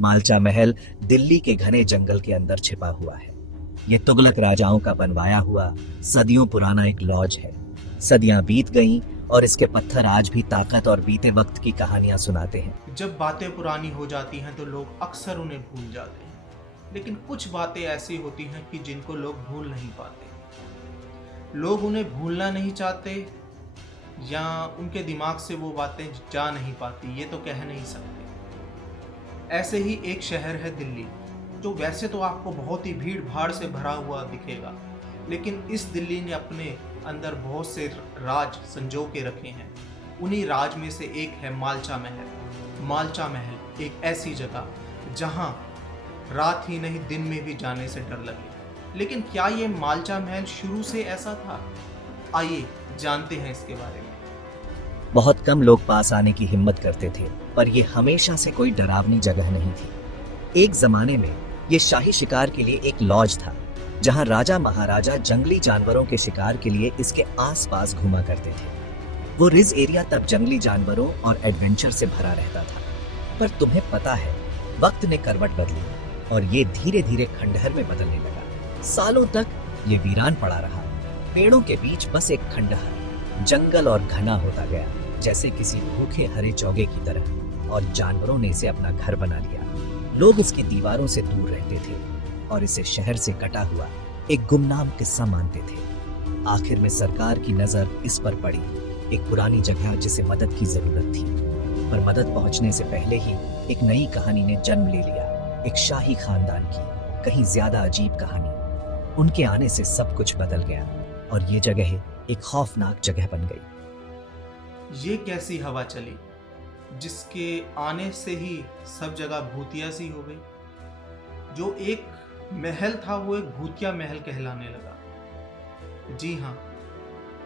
मालचा महल दिल्ली के घने जंगल के अंदर छिपा हुआ है। ये तुगलक राजाओं का बनवाया हुआ सदियों पुराना एक लॉज है। सदियां बीत गईं और इसके पत्थर आज भी ताकत और बीते वक्त की कहानियां सुनाते हैं। जब बातें पुरानी हो जाती हैं तो लोग अक्सर उन्हें भूल जाते हैं, लेकिन कुछ बातें ऐसी होती हैं कि जिनको लोग भूल नहीं पाते। लोग उन्हें भूलना नहीं चाहते या उनके दिमाग से वो बातें जा नहीं पाती, ये तो कह नहीं सकते। ऐसे ही एक शहर है दिल्ली, जो वैसे तो आपको बहुत ही भीड़ भाड़ से भरा हुआ दिखेगा, लेकिन इस दिल्ली ने अपने अंदर बहुत से राज संजो के रखे हैं। उन्हीं राज में से एक है मालचा महल। मालचा महल एक ऐसी जगह जहां रात ही नहीं दिन में भी जाने से डर लगे। लेकिन क्या ये मालचा महल शुरू से ऐसा था? आइए जानते हैं इसके बारे में। बहुत कम लोग पास आने की हिम्मत करते थे, पर यह हमेशा से कोई डरावनी जगह नहीं थी। एक जमाने में यह शाही शिकार के लिए एक लॉज था, जहां राजा महाराजा जंगली जानवरों के शिकार के लिए इसके आसपास घूमा करते थे। वो रिज एरिया तब जंगली जानवरों और एडवेंचर से भरा रहता था। पर तुम्हें पता है, वक्त ने करवट बदली और ये धीरे धीरे खंडहर में बदलने लगा। सालों तक ये वीरान पड़ा रहा। पेड़ों के बीच बस एक खंडहर, जंगल और घना होता गया, जैसे किसी भूखे हरे चौगे की तरह, और जानवरों ने इसे अपना घर बना लिया। लोग इसकी दीवारों से दूर रहते थे और इसे शहर से कटा हुआ एक गुमनाम किस्सा मानते थे। आखिर में सरकार की नजर इस पर पड़ी, एक पुरानी जगह जिसे मदद की जरूरत थी। पर मदद पहुंचने से पहले ही एक नई कहानी ने जन्म ले लिया, एक शाही खानदान की कहीं ज्यादा अजीब कहानी। उनके आने से सब कुछ बदल गया और ये जगह एक खौफनाक जगह बन गई। ये कैसी हवा चली जिसके आने से ही सब जगह भूतिया सी हो गई? जो एक महल था वो एक भूतिया महल कहलाने लगा। जी हाँ,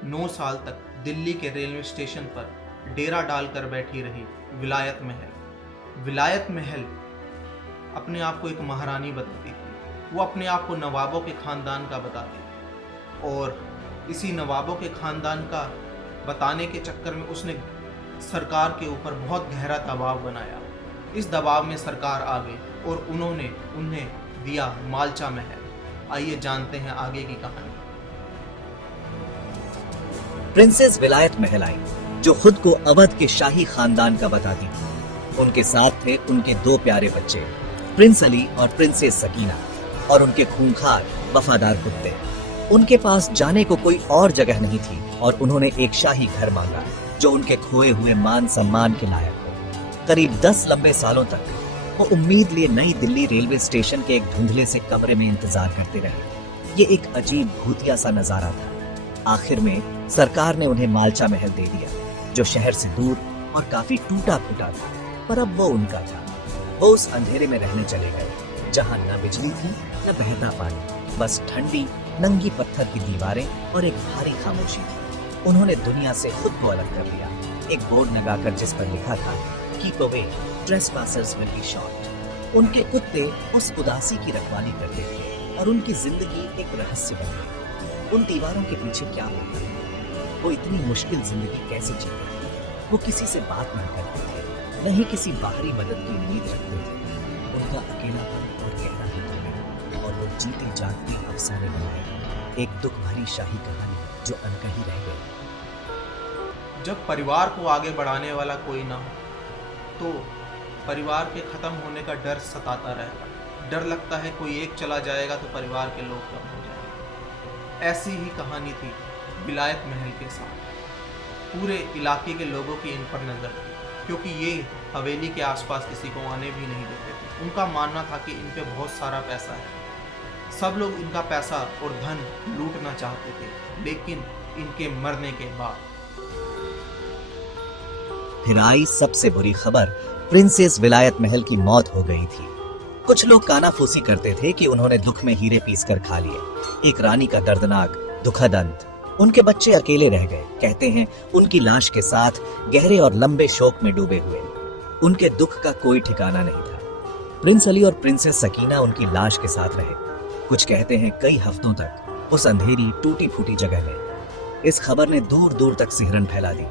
9 साल तक दिल्ली के रेलवे स्टेशन पर डेरा डालकर बैठी रही विलायत महल। विलायत महल अपने आप को एक महारानी बताती थी। वो अपने आप को नवाबों के खानदान का बताती, और इसी नवाबों के खानदान का बताने के चक्कर में उसने सरकार के ऊपर बहुत गहरा दबाव बनाया। इस दबाव में सरकार आ गई और उन्होंने उन्हें दिया मालचा महल। आइए जानते हैं आगे की कहानी। प्रिंसेस विलायत महल आई, जो खुद को अवध के शाही खानदान का बताती थी। उनके साथ थे उनके 2 प्यारे बच्चे, प्रिंस अली और प्रिंसेस सकीना, और उनके खूंखार वफादार कुत्ते। उनके पास जाने को कोई और जगह नहीं थी और उन्होंने एक शाही घर मांगा जो उनके खोए हुए मान सम्मान के लायक हो। करीब 10 लंबे सालों तक वो उम्मीद लिए नई दिल्ली रेलवे स्टेशन के एक धुंधले से कमरे में इंतजार करते रहे। ये एक अजीब भूतिया सा नजारा था। आखिर में सरकार ने उन्हें मालचा महल दे दिया, जो शहर से दूर और काफी टूटा फूटा था, पर अब वो उनका था। वो उस अंधेरे में रहने चले गए, जहाँ न बिजली थी न बहता पानी, बस ठंडी नंगी पत्थर की दीवारें और एक भारी खामोशी थी। उन्होंने दुनिया से खुद को अलग कर लिया, एक बोर्ड लगाकर जिस पर लिखा था, keep away, trespassers will be shot. उनके कुत्ते उस उदासी की रखवाली करते थे और उनकी जिंदगी एक रहस्य बन गई। उन दीवारों के पीछे क्या होता है? वो इतनी मुश्किल जिंदगी कैसे जीते थे? वो किसी से बात नहीं करते थे, न ही किसी बाहरी मदद की उम्मीद रखते थे। उनका अकेलापन और गहरा हित, और वो जीते जागते अफसाने बन गए, एक दुख भरी शाही कहानी जो अनकही रह गई। जब परिवार को आगे बढ़ाने वाला कोई ना हो तो परिवार के खत्म होने का डर सताता रहता। डर लगता है कोई एक चला जाएगा तो परिवार के लोग कम हो जाएंगे। ऐसी ही कहानी थी विलायत महल के साथ। पूरे इलाके के लोगों की इन पर नजर थी, क्योंकि ये हवेली के आसपास किसी को आने भी नहीं देते थे। उनका मानना था कि इन पे बहुत सारा पैसा है। सब लोग इनका पैसा और धन लूटना चाहते थे, लेकिन इनके मरने के बाद फिर आई सबसे बुरी खबर। प्रिंसेस विलायत महल की मौत हो गई थी। कुछ लोग कानाफूसी करते थे कि उन्होंने दुख में हीरे पीसकर खा लिए। एक रानी का दर्दनाक दुखद अंत। उनके बच्चे अकेले रह गए, कहते हैं उनकी लाश के साथ गहरे और लंबे शोक में डूबे हुए। उनके दुख का कोई ठिकाना नहीं था। प्रिंस अली और प्रिंसेस सकीना उनकी लाश के साथ रहे, कुछ कहते हैं कई हफ्तों तक, उस अंधेरी टूटी फूटी जगह में। इस खबर ने दूर दूर तक सिहरन फैला दी,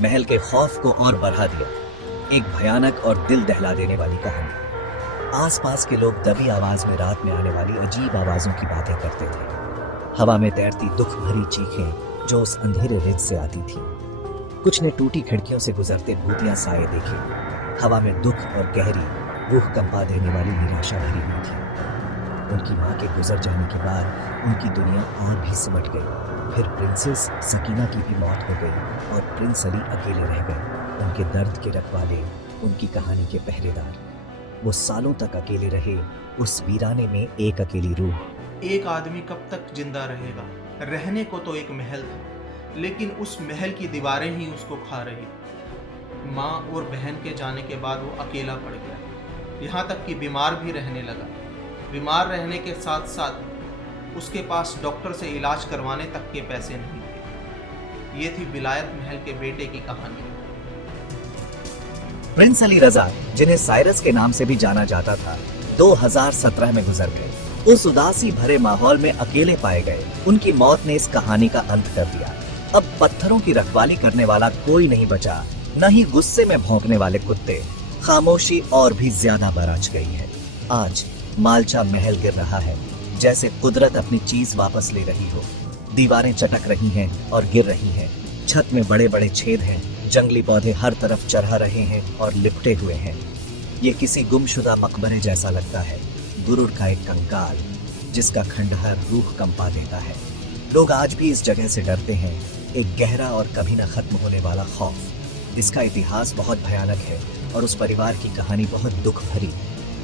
महल के खौफ को और बढ़ा दिया। एक भयानक और दिल दहला देने वाली कहानी। आसपास के लोग दबी आवाज में रात में आने वाली अजीब आवाजों की बातें करते थे। हवा में तैरती दुख भरी चीखें जो उस अंधेरे रिज से आती थी। कुछ ने टूटी खिड़कियों से गुजरते भूतिया साए देखे। हवा में दुख और गहरी रूह कंपा देने वाली निराशा भरी हुई थी। उनकी माँ के गुजर जाने के बाद उनकी दुनिया और भी सिमट गई। फिर प्रिंसेस सकीना की भी मौत हो गई और प्रिंस अली अकेले रह गए, उनके दर्द के रखवाले, उनकी कहानी के पहरेदार। वो सालों तक अकेले रहे, उस वीराने में एक अकेली रूह। एक आदमी कब तक जिंदा रहेगा? रहने को तो एक महल था, लेकिन उस महल की दीवारें ही उसको खा रही। माँ और बहन के जाने के बाद वो अकेला पड़ गया, यहाँ तक कि बीमार भी रहने लगा। बीमार रहने के साथ साथ उसके पास डॉक्टर से इलाज करवाने तक के पैसे नहीं थे। ये थी विलायत महल के बेटे की कहानी। प्रिंस अली रजा, जिन्हें साइरस के नाम से भी जाना जाता था, 2017 में गुजर गए। उस उदासी भरे माहौल में अकेले पाए गए। उनकी मौत ने इस कहानी का अंत कर दिया। अब पत्थरों की रखवाली करने वाला कोई नहीं बचा, न ही गुस्से में भौंकने वाले कुत्ते। खामोशी और भी ज्यादा बरछ गई है। आज मालचा महल गिर रहा है, जैसे कुदरत अपनी चीज वापस ले रही हो। दीवारें चटक रही हैं और गिर रही हैं। छत में बड़े बड़े छेद हैं। जंगली पौधे हर तरफ चरहा रहे हैं और लिपटे हुए हैं। ये किसी गुमशुदा मकबरे जैसा लगता है, गुरूर का एक कंकाल जिसका खंडहर रूह कंपा देता है। लोग आज भी इस जगह से डरते हैं, एक गहरा और कभी न खत्म होने वाला खौफ। इसका इतिहास बहुत भयानक है और उस परिवार की कहानी बहुत दुख भरी।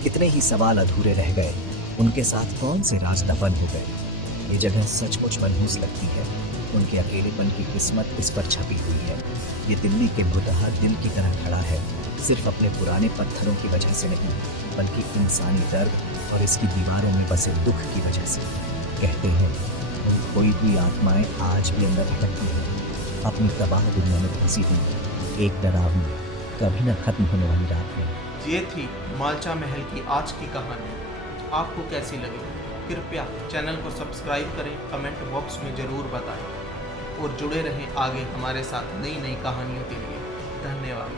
कितने ही सवाल अधूरे रह गए, उनके साथ कौन से राज दफन हो गए। ये जगह सचमुच मनहूस लगती है। उनके अकेलेपन की किस्मत इस पर छपी हुई है। ये दिल्ली के मुतहा दिल की तरह खड़ा है, सिर्फ अपने पुराने पत्थरों की वजह से नहीं, बल्कि इंसानी दर्द और इसकी दीवारों में बसे दुख की वजह से। कहते हैं उन खोई हुई आत्माएं आज भी अंदर भटकती हैं, अपनी तबाह दुनिया में फंसी हुई, एक डरावनी कभी न खत्म होने वाली रात में। ये थी मालचा महल की आज की कहानी। आपको कैसी लगी? कृपया चैनल को सब्सक्राइब करें, कमेंट बॉक्स में ज़रूर बताएं और जुड़े रहें आगे हमारे साथ नई नई कहानियों के लिए। धन्यवाद।